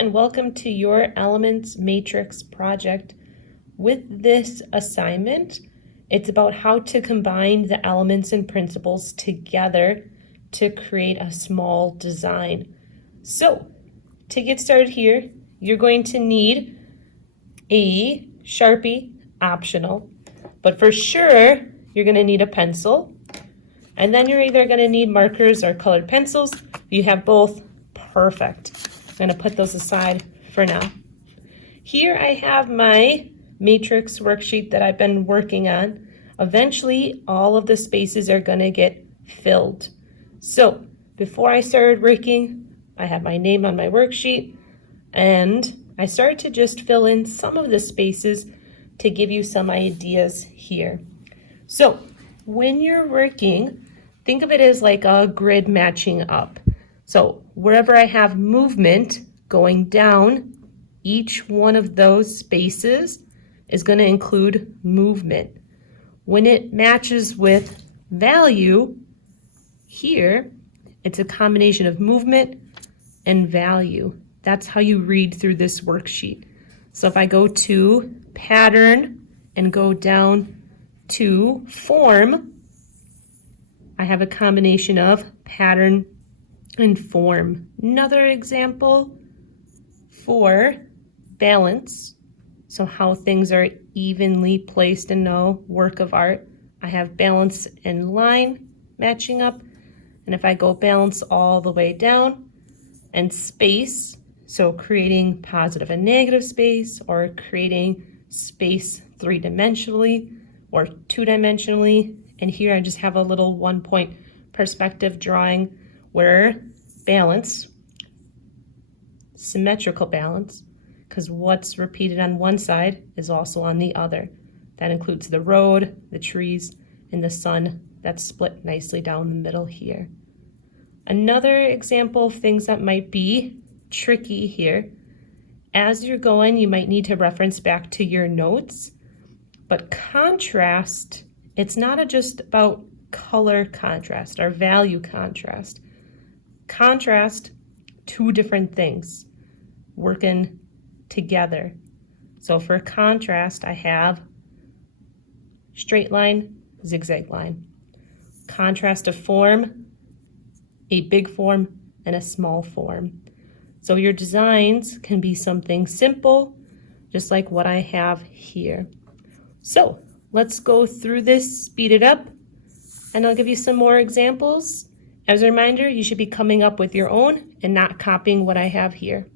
and welcome to your Elements Matrix project. With this assignment, it's about how to combine the elements and principles together to create a small design. So, to get started here, you're going to need a Sharpie, optional, but for sure, you're going to need a pencil. And then you're either going to need markers or colored pencils. If you have both, perfect. I'm going to put those aside for now. Here I have my matrix worksheet that I've been working on. Eventually, all of the spaces are going to get filled. So before I started working, I had my name on my worksheet, and I started to just fill in some of the spaces to give you some ideas here. So when you're working, think of it as like a grid matching up. So wherever I have movement going down, each one of those spaces is going to include movement. When it matches with value, here, it's a combination of movement and value. That's how you read through this worksheet. So if I go to pattern and go down to form, I have a combination of pattern and form. Another example for balance, so how things are evenly placed in a work of art. I have balance and line matching up, and if I go balance all the way down, and space, so creating positive and negative space, or creating space three-dimensionally or two-dimensionally, and here I just have a little one-point perspective drawing where balance, symmetrical balance, because what's repeated on one side is also on the other. That includes the road, the trees, and the sun that's split nicely down the middle here. Another example of things that might be tricky here, as you're going, you might need to reference back to your notes, but contrast, it's not just about color contrast or value contrast. Contrast, two different things working together. So for contrast, I have straight line, zigzag line. Contrast of form, a big form and a small form. So your designs can be something simple, just like what I have here. So let's go through this, speed it up, and I'll give you some more examples. As a reminder, you should be coming up with your own and not copying what I have here.